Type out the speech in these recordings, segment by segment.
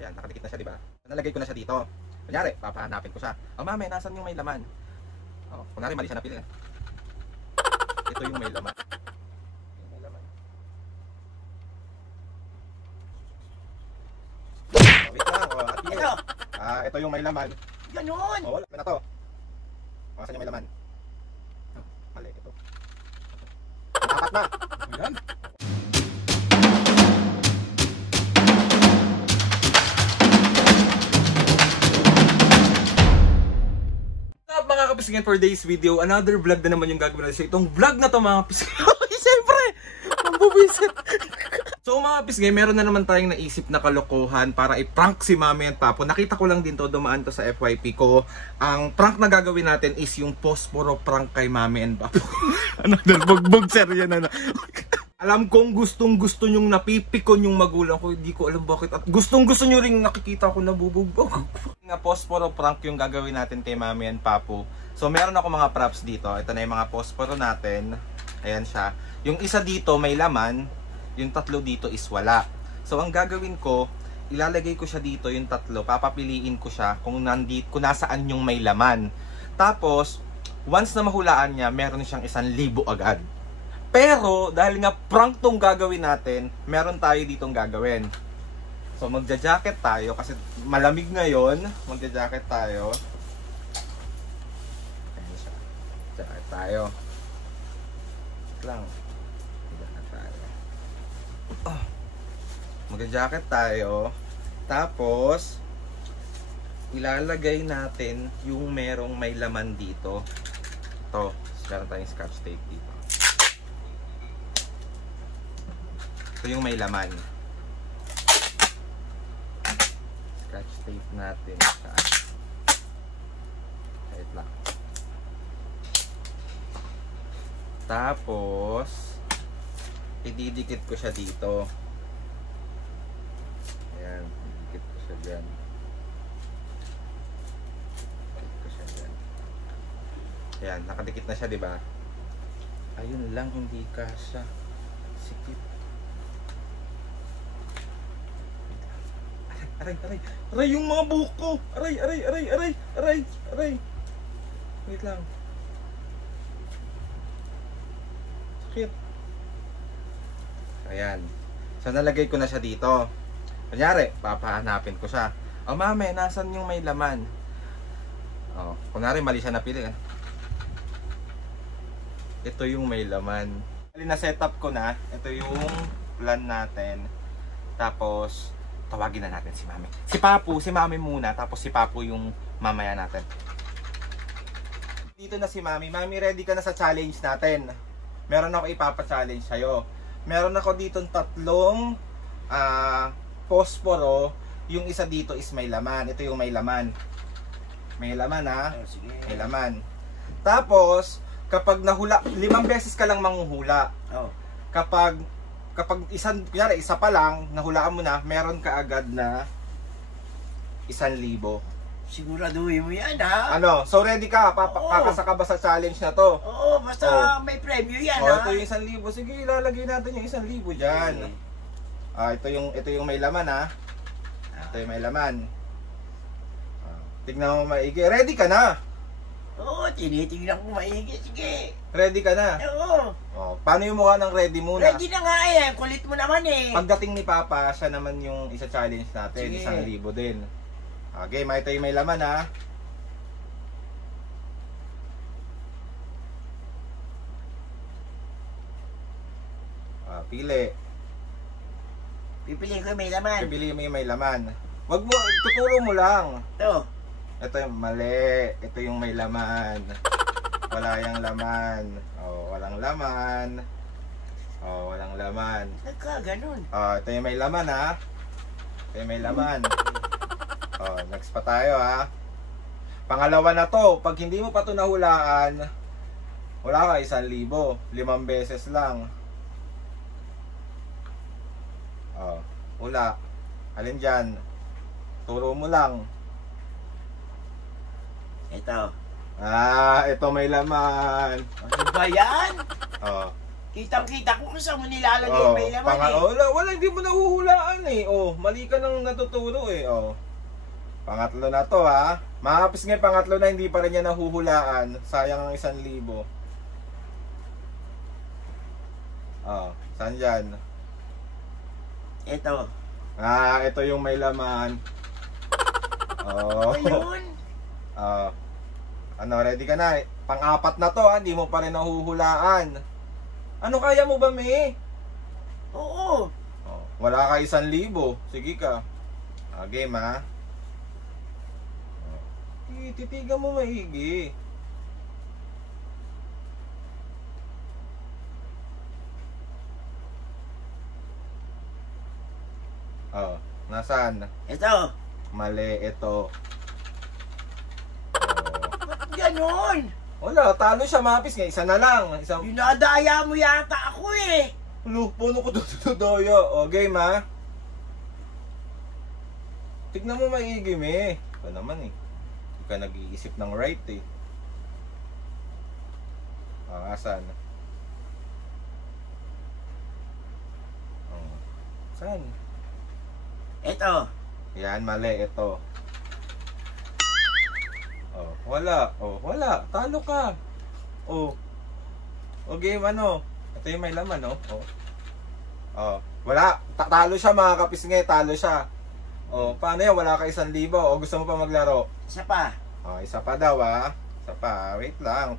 Ayan, nakadikit na siya, di ba? Nalagay ko na siya dito. Kunyari, papahanapin ko siya. Oh, mami, nasan yung may laman? Oh, kunyari, mali siya napili. Ito yung may laman. Yung may laman. Oh, wait lang, oh, ate. Ito. Ito yung may laman. Ganun. Oh, wala na to. Oh, saan yung may laman? Oh, mali, ito. Apat na. Ayan. Mga kapisingin, for today's video, another vlog na naman yung gagawin natin. Itong vlog na to mga kapisingin, siyempre, mambubisit. So mga kapisingin, meron na naman tayong naisip na kalokohan para i-prank si Mami at Papo. Nakita ko lang din to, dumaan to sa FYP ko. Ang prank na gagawin natin is yung posporo prank kay Mami and Papo. Another bugbog serya na na. Alam kong gustong-gusto nyong napipikon yung magulang ko, hindi ko alam bakit. At gustong-gusto nyo ring nakikita ko nabubugbog. Nga posporo prank yung gagawin natin kay Mami and Papo. So meron ako mga props dito. Ito na yung mga posporo natin. Ayan siya. Yung isa dito may laman, yung tatlo dito is wala. So ang gagawin ko, ilalagay ko siya dito yung tatlo. Papapiliin ko siya kung nasaan yung may laman. Tapos, once na mahulaan niya, meron siyang 1,000 agad. Pero, dahil nga prank tong gagawin natin, meron tayo ditong gagawin. So, magja-jacket tayo kasi malamig ngayon. Magja-jacket tayo. Ayan siya. Jacket tayo. Wait lang. Jacket tayo. Oh. Magja-jacket tayo. Tapos, ilalagay natin yung merong may laman dito. Ito. Meron tayong scotch tape dito. Ito yung may laman. Scotch tape natin sa wait lang. Tapos ididikit ko siya dito. Ayan, ididikit ko siya dyan. Ididikit ko siya dyan. Ayan, nakadikit na siya, diba? Ayun lang, hindi kasya. Sikip. Aray, aray, aray yung mga buhok ko. Aray, aray, aray, aray, aray, aray. Wait lang. Sakit. Ayan. So nalagay ko na siya dito. Kunyari, papahanapin ko siya. Oh, mami, nasan yung may laman? Oh, kunyari mali siya napili. Ito yung may laman. Na setup ko na. Ito yung plan natin. Tapos tawagin na natin si Mami. Si Papo, si Mami muna, tapos si Papo yung mamaya natin. Dito na si Mami. Mami, ready ka na sa challenge natin. Meron ako ipapa-challenge sa'yo. Meron ako ditong tatlong posporo. Yung isa dito is may laman. Ito yung may laman. May laman, ha? Sige. May laman. Tapos, kapag nahula, 5 beses ka lang manghuhula. Oh. Kapag isa pa lang, nahulaan mo na, meron ka agad na 1,000. Siguraduhin mo yan, ha? Ano? So ready ka? Kakasa ka ba sa challenge na to? Oo, basta may premyo yan, ha? Ito yung 1,000. Sige, ilalagay natin yung 1,000 dyan. Ito yung may laman, ha? Ito yung may laman. Tignan mo maigi. Ready ka na? Oo, tinitingnan ko maigi. Sige. Ready ka na? Oo. Paano yung mukha ng ready muna? Ready na nga eh. Kulit mo naman eh. Pagdating ni Papa, siya naman yung isa-challenge natin. Sige. 1,000 din. Okay, ito yung may laman, ha? Pili. Pipiliin ko yung may laman. Pipili mo yung may laman. Wag mo, tuturo mo lang. Ito. Ito yung mali. Ito yung may laman. Wala yung laman. Oh, walang laman. Oh, walang laman. Nagkaganon. Oh, ito yung may laman, ha? Ito yung may laman. Oh, next pa tayo, ha? Pangalawa na to. Pag hindi mo pa ito nahulaan, wala ka 1,000. 5 beses lang. Oh, wala. Alin dyan? Turo mo lang. Ito. Ito may laman. Ano ba yan? Oh, Kitang-kita ko kung saan mo nilalagay yung may laman wala, hindi mo nahuhulaan eh. Oh, mali ka nang natuturo eh. Oh. Pangatlo na to ha. Mga kapisngay, pangatlo na hindi pa rin niya nahuhulaan. Sayang ang 1,000. Oh, saan dyan? Ito. Ito yung may laman. Oh. Ayun. Ano, ready ka na? Pang-apat na to ha, hindi mo pa rin nahuhulaan. Ano kaya mo ba, May? Oo. Oh, wala ka 1,000. Sige ka. Game ha. Titigan mo maigi. Oh, nasaan? Ito. Mali, ito. Ba't ganon? Wala, talo siya, mapis nga. Isa na lang. Isang... Dinadaya mo yata ako eh. Puno ko doyo. O, game ha. Tignan mo maigi, me. Ito naman eh. Hindi ka nag-iisip ng right eh. Asan? Saan? Ito. Yan, mali. Ito. Wala. Wala. Talo ka. Game ano? Ito yung may laman, no? Wala. Talo siya, mga kapisngay. Talo siya. Paano yan? Wala ka 1,000. Gusto mo pa maglaro? Isa pa. Isa pa daw, ha? Isa pa. Wait lang.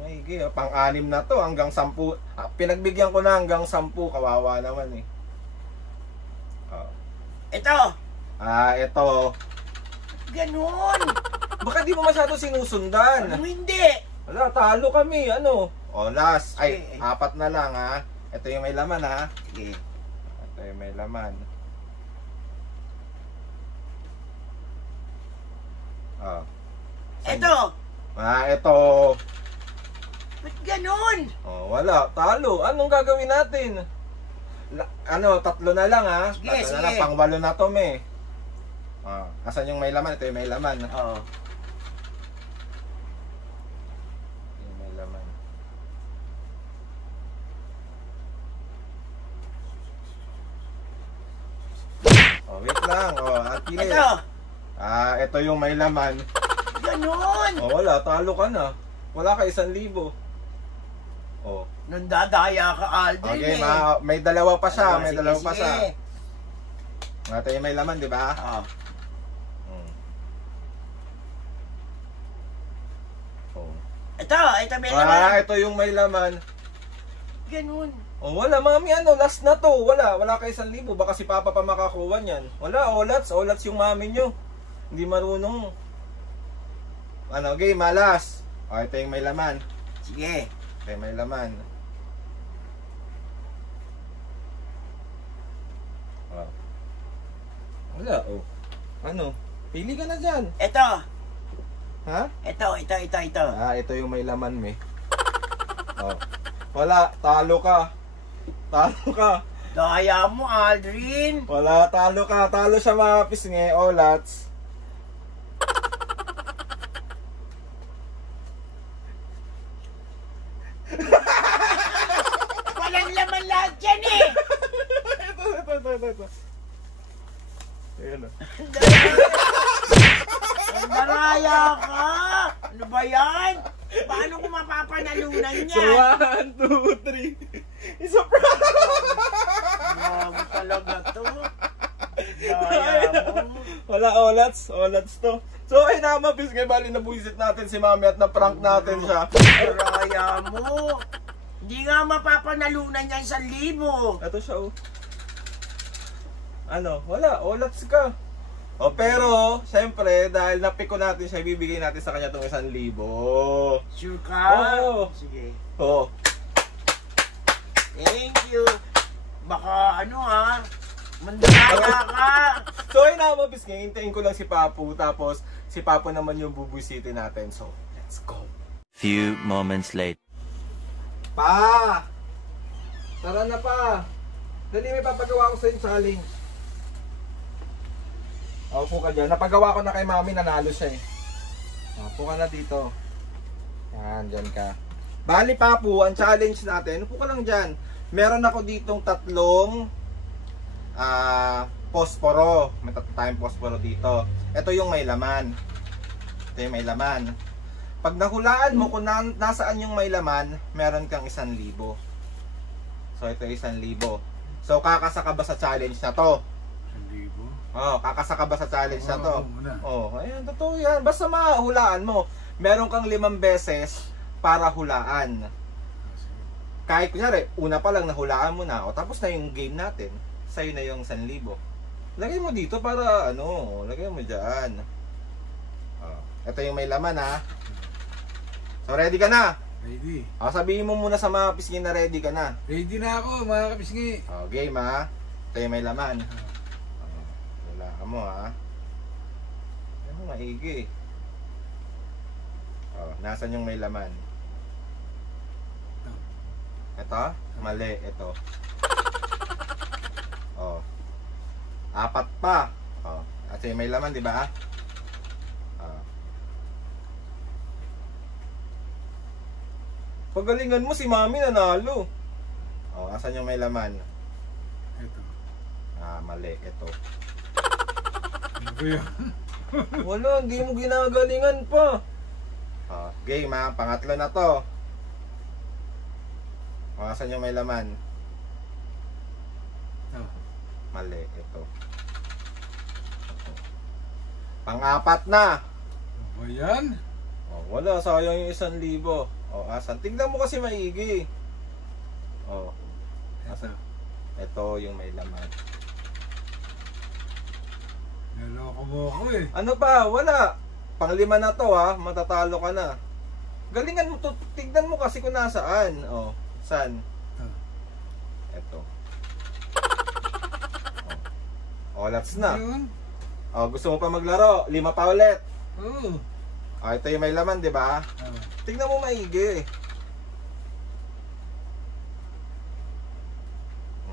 Maigi, pang-anim na to. Hanggang 10. Pinagbigyan ko na hanggang 10. Kawawa naman, eh. Ito. Ito. Ganon. Baka di mo masyado sinusundan. Ano hindi? Wala, talo kami. Ano? Last. Ay, Sige. 4 na lang, ha? Ito yung may laman, ha? Sige. Ito yung may laman. Ito. Ito. Ba't ganon? Wala, talo. Anong gagawin natin? 3 na lang, ha? Sige, 3 na lang, sige. pang-8 na to, me. Asan yung may laman? Ito yung may laman. Oo. Yung may laman. Wait lang. Pili. Ito. Ito yung may laman. Ganon. Wala, talo ka na. Wala ka 1,000. Nandadaya ka, Aldrin Okay, eh. may dalawa pa siya. May Sige, dalawa pa sige. siya. Ito yung may laman, di ba? Ito may laman. Ito yung may laman. Ganon. Wala, mami, last na to. Wala ka 1,000. Baka si Papa pa makakuha niyan. Wala, olats yung mami nyo. Hindi marunong. Game, malas. Ito yung may laman. Sige. Ito yung may laman. Wala, pili ka na dyan. Ito. Ha? Ito. Ito yung may laman, me. Wala, talo ka. Daya mo, Aldrin. Wala, talo ka. Talo siya, mga pisngi. Olats. Walang laman lahat yan eh. Ito. Ayan. Ang daraya ka. Ano ba yan? Paano ko mapapanalunan yan? 1, 2, 3. Isa pa. Grabe talaga to. Daya mo. Wala, olats to. So ay naman, pisngi, bali nabuisit natin si mami at na-prank natin siya. Daraya mo. Hindi nga mapapanalunan yan 1,000. Ito siya, wala, olats ka. Pero, siyempre, dahil napiko natin siya, ibibigay natin sa kanya itong 1,000. Sure ka? Oo. Sige. Thank you. Baka mandaya ka. So, ay naman, pisngi, hintayin ko lang si Papu, tapos si Papu naman yung bubusitin natin. So, let's go. Few moments later. Pa! Tara na, pa! Dali, may papagawa ko sa yung challenge. Upo ka dyan. Napagawa ko na kay mami, nanalo siya eh. Upo ka na dito. Yan, dyan ka. Bali Papu, ang challenge natin, upo ka lang dyan. Meron ako ditong tatlong posporo. May tatlong tayong posporo dito. Ito yung may laman. Ito yung may laman. Pag nahulaan mo kung nasaan yung may laman, meron kang 1,000. So ito 1,000. So kakasa ka ba sa challenge na to? 1,000? Oh, kakasa ka ba sa challenge na to? Oo, muna. Oh, ayan, totoo yan. Basta mahulaan mo. Meron kang 5 beses para hulaan. Kahit kunyari, una pa lang nahulaan mo na, o tapos na yung game natin, sa'yo na yung 1,000. Lagay mo dito para, lagay mo dyan. Oh, ito yung may laman ha. So, ready ka na? Ready. O, sabihin mo muna sa mga pisngi na ready ka na. Ready na ako, mga kapisngi. O, game ha. Ito yung may laman. Wala ka mo ha. Ano, maigi. O, nasan yung may laman? Ito? Mali, ito. O. 4 pa. O, at yung may laman, di ba? Pagalingan mo, si Mami nanalo. O, asan yung may laman? Ito. Mali. Ito. Ano ba yun? Wala, hindi mo ginagalingan pa. O, game ha. Pangatlo na to. O, asan yung may laman? Ito. Mali. Ito. Pang-4 na. Ano ba yan? O, wala. Sayang yung 1,000. O, asan? Tingnan mo kasi maigi. O, Ito. ito yung may laman. Naloko mo ako eh. Ano pa? Wala. Pang-5 na to ha. Matatalo ka na. Galingan mo to. Tignan mo kasi kung nasaan. O, saan? Ito. Ito. O, that's na. Yun? O, gusto mo pa maglaro? 5 pa ulit. Oo. O, ito yung may laman, di ba? Tignan mo maigi.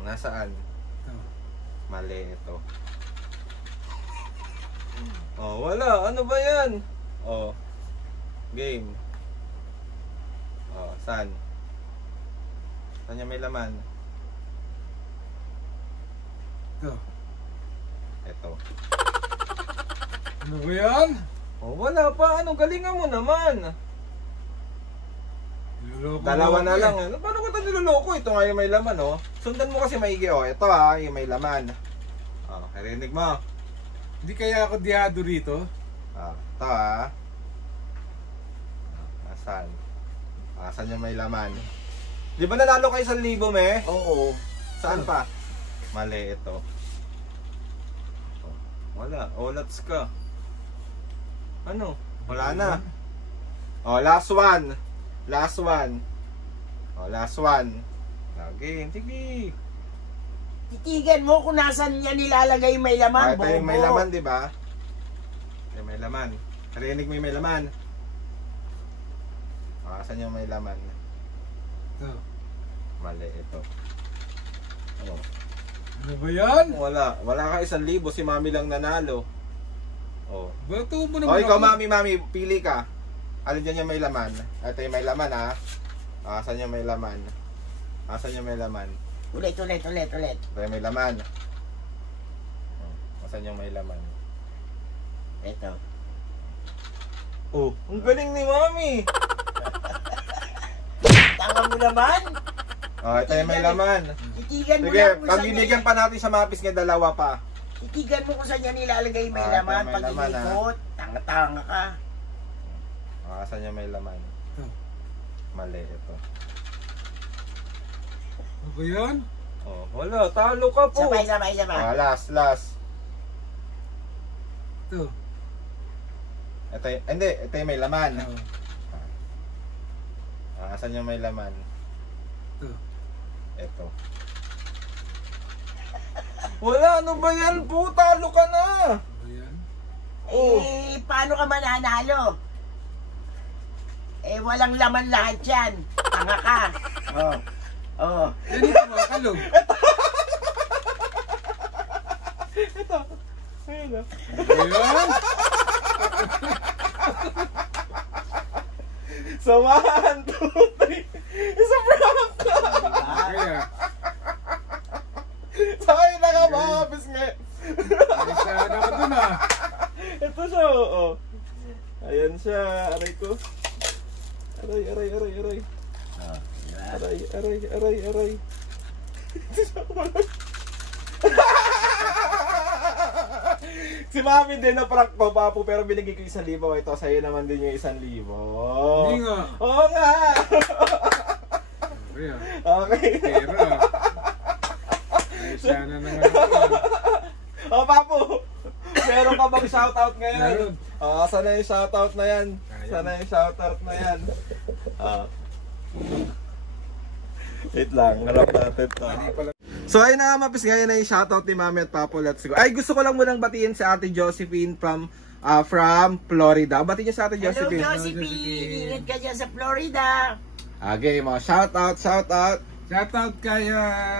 Nasaan? Ito. Mali ito. Oh, wala. Ano ba yan? Oh. Game. Oh, saan? Saan niya may laman? Ito. Ito. Ano ba yan? Oh, wala pa. Ano? Galingan mo naman. Niloloko mo Dalawa ako na eh. lang. Ano? Paano ko ito niloloko? Ito nga yung may laman, oh. Sundan mo kasi maigi, oh. Ito ha, yung may laman. Oh, narinig mo. Hindi kaya ako diyado rito? Ito ha. Nasaan? Nasaan yung may laman? Di ba nanalo kayo 1,000, me? Oo. Saan pa? Mali ito. Oh, wala. Olats ka. Ano? Wala na. Oh, last one. Last one. Oh, last one. Game. Sige. Titigan mo kung nasan niya nilalagay may laman, Ito yung may bobo. laman, di ba? Yung may laman. Narinig mo yung may laman. Saan yung may laman? Ito. Mali ito. Ano? Ano ba yan? Wala. Wala ka 1,000. Si Mami lang nanalo. Oh. Bato mo O naman ikaw, ako. Mami, pili ka. Alin dyan yung may laman? Ito yung may laman, ha? Saan yung may laman? Saan yung may laman? Ulit. Ito yung may laman. Saan yung may laman? Ito. Oh, ang galing ni Mami! Tanga mo naman. Ito yung may laman. Titigan mo Sige, lang kung saan pagbibigyan pa natin sa mapis nga dalawa pa. Titigan mo kung saan niya nilalagay may Ito laman. may Pag laman, inikot, tanga-tanga ka. Saan yung may laman? Ito. Mali ito. Ano ba yan? Oh, wala, talo ka po. Sabay. Last. Ito. Ito yung may laman. Ito. Saan yung may laman? Ito. Ito. Wala, ano ba yan po? Talo ka na. Ano ba yan? Oh. Paano ka mananalo? Walang laman lahat yan. Tanga ka. Oh. Yan yung kumakalog. Ito. Ayun na. Ano ba yan? So, 1, 2, 3. Isa prank! Kaya, So, ayun na nga mga kapisngi. ay sana ka dun ah. Ito siya, oo. Ayan siya. Aray ko. Aray. Aray. Si Mami din na prank ko, Papu, pero binigay ko 1,000. Ito, sa'yo naman din yung 1,000. Hindi nga. Oo nga. Kaya, Okay. pera. Ay sana naman ako ah. Oh, Papu. Meron ka bang shoutout ngayon? Meron. Sana yung shoutout na yan. Sana yung shoutout na yan. Wait lang, harap natin to. So ayun na nga mapis, ngayon na yung shoutout ni Mami at Papo. Let's go. Ay, gusto ko lang munang batiin si Ate Josephine from Florida. Batiin niyo sa Ate Hello, Josephine. Josephine! Ingat ka dyan sa Florida. Okay, mga shoutout. Shoutout kay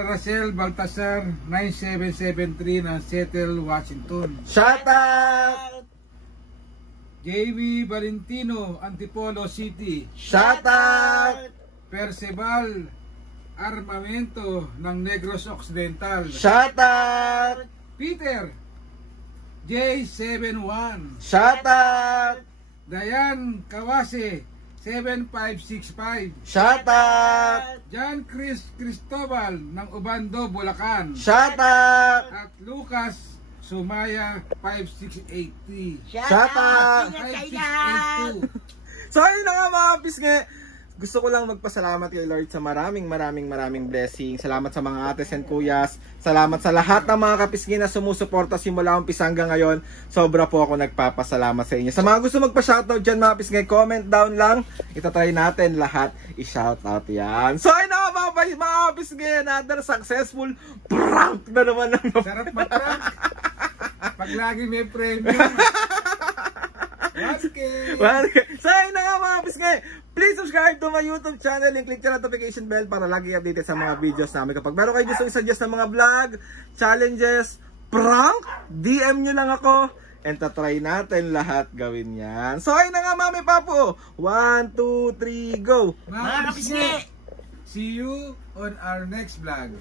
Rachel Baltasar 9773 ng Seattle, Washington. Shoutout! Jamie Valentino, Antipolo City. Shoutout! Percival Armamento ng Negros Occidental. Shoutout! Peter J71. Shoutout! Dayan Kawase 7565. Shoutout! John Cristobal ng Ubando, Bulacan. Shoutout! At Lucas Sumaya 5680. Shoutout! Ingat kayo! 5682. So ayun na nga mga pisngi. Gusto ko lang magpasalamat kay Lord sa maraming blessing. Salamat sa mga ates and kuyas. Salamat sa lahat ng mga kapisngi na sumusuporta simula umpisa hanggang ngayon. Sobra po ako nagpapasalamat sa inyo. Sa mga gusto magpa-shoutout dyan mga pisngi, comment down lang. Itatry natin lahat i-shoutout yan. So ayun na nga mga kapisngi, another successful prank na naman ng Sarap matrank. Pag lagi may premium. So ayun na nga mga pisngi, please subscribe to my YouTube channel and click the notification bell para lagi updated sa mga videos namin. Kapag meron kayo gusto i-suggest ng mga vlog, challenges, prank, DM nyo lang ako and tatry natin lahat gawin yan. So ayun na nga Mami Papo, 1, 2, 3, go! Mga kapisngi! See you on our next vlog.